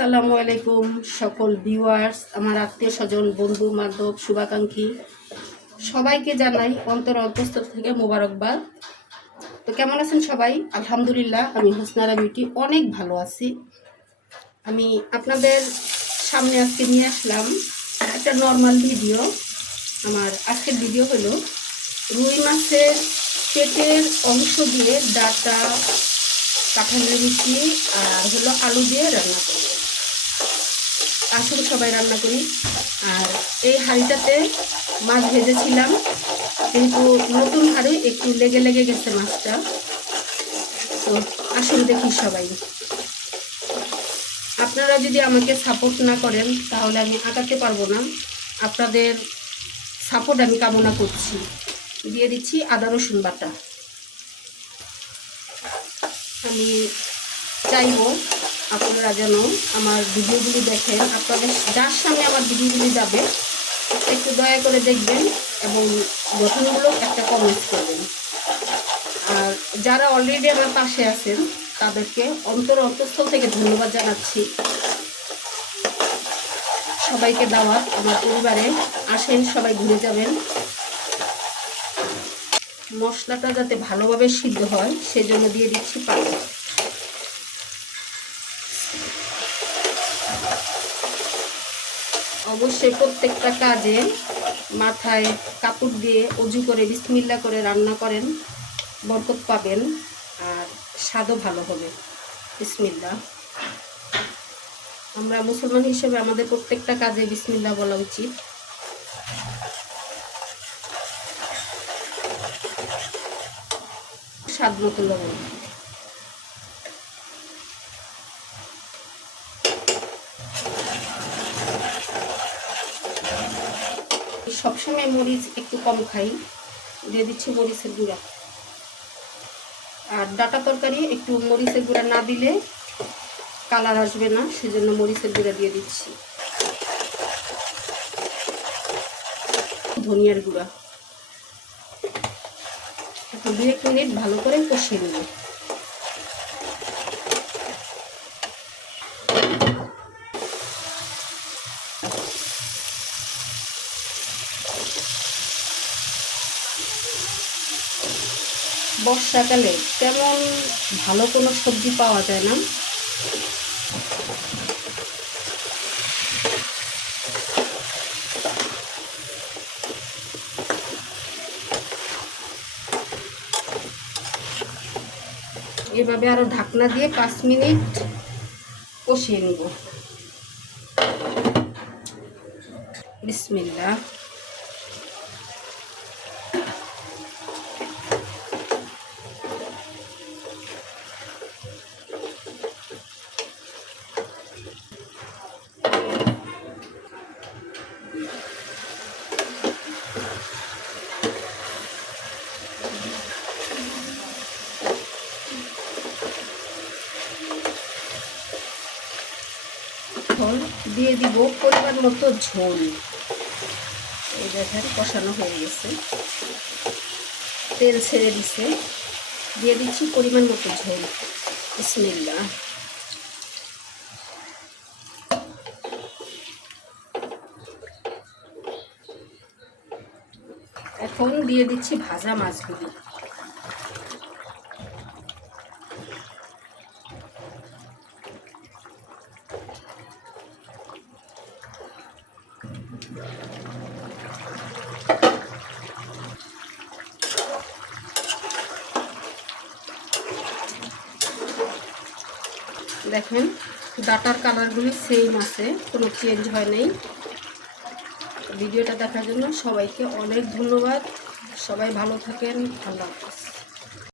আসসালামু আলাইকুম সকল ভিউয়ার্স, আমার আত্মীয় স্বজন, বন্ধু বান্ধব, শুভাকাঙ্ক্ষী সবাইকে জানাই অন্তঃস্থল থেকে মোবারকবাদ। তো কেমন আছেন সবাই? আলহামদুলিল্লাহ, আমি হোসনারা বিউটি অনেক ভালো আছি। আমি আপনাদের সামনে আজকে নিয়ে আসলাম একটা নর্মাল ভিডিও। আমার আজকের ভিডিও হলো রুই মাছের পেটের অংশ দিয়ে ডাটা, কাঁঠালের বিচি আর হলো আলু দিয়ে রান্না করব। আসুন সবাই রান্না করি। আর এই হাঁড়িটাতে মাছ ভেজেছিলাম, কিন্তু নতুন হাঁড়ি একটু লেগে লেগে গেছে মাছটা। তো আসুন দেখি সবাই। আপনারা যদি আমাকে সাপোর্ট না করেন তাহলে আমি আঁকাতে পারবো না। আপনাদের সাপোর্ট আমি কামনা করছি। দিয়ে দিচ্ছি আদা রসুন বাটা। আমি চাইব আপনারা যেন আমার ভিডিওগুলি দেখেন। আপনাদের যার সামনে আমার ভিডিওগুলি যাবে একটু দয়া করে দেখবেন এবং গঠনমূলক একটা কমেন্ট করবেন। আর যারা অলরেডি আমার পাশে আছেন তাদেরকে অন্তঃস্থল থেকে ধন্যবাদ জানাচ্ছি। সবাইকে দাওয়াত আমার পরিবারে, আসেন সবাই ঘুরে যাবেন। মশলাটা যাতে ভালোভাবে সিদ্ধ হয় সেজন্য দিয়ে দিচ্ছি পানি। অবশ্যই প্রত্যেকটা কাজে মাথায় কাপড় দিয়ে অজু করে বিসমিল্লাহ করে রান্না করেন, বরকত পাবেন আর স্বাদও ভালো হবে। বিসমিল্লাহ। আমরা মুসলমান হিসেবে আমাদের প্রত্যেকটা কাজে বিসমিল্লাহ বলা উচিত। স্বাদ মতো লবণ। সবসময় মরিচ একটু কম খাই, দিয়ে দিচ্ছি মরিচের গুঁড়া। আর ডাটা তরকারি একটু মরিচের গুঁড়া না দিলে কালার আসবে না, সেজন্য মরিচের গুঁড়া দিয়ে দিচ্ছি। ধনিয়ার গুঁড়া। এখন 2-1 মিনিট ভালো করে কষিয়ে নেব। বর্ষাকালে তেমন ভালো কোনো সবজি পাওয়া যায় না। এভাবে আরো ঢাকনা দিয়ে 5 মিনিট কষিয়ে নেব। বিসমিল্লাহ। দিয়ে দিব পরিমাণ মতো ঝোল। এই দেখেন কষানো হয়ে গেছে, তেল ছেড়ে দিছে। দিয়ে দিচ্ছি পরিমাণ মতো ঝোল। বিসমিল্লাহ। এখন দিয়ে দিচ্ছি ভাজা মাছগুলি। দেখেন ডাটার কালারগুলি সেম আছে, কোনো চেঞ্জ হয় নাই। ভিডিওটা দেখার জন্য সবাইকে অনেক ধন্যবাদ। সবাই ভালো থাকেন। আল্লাহ হাফেজ।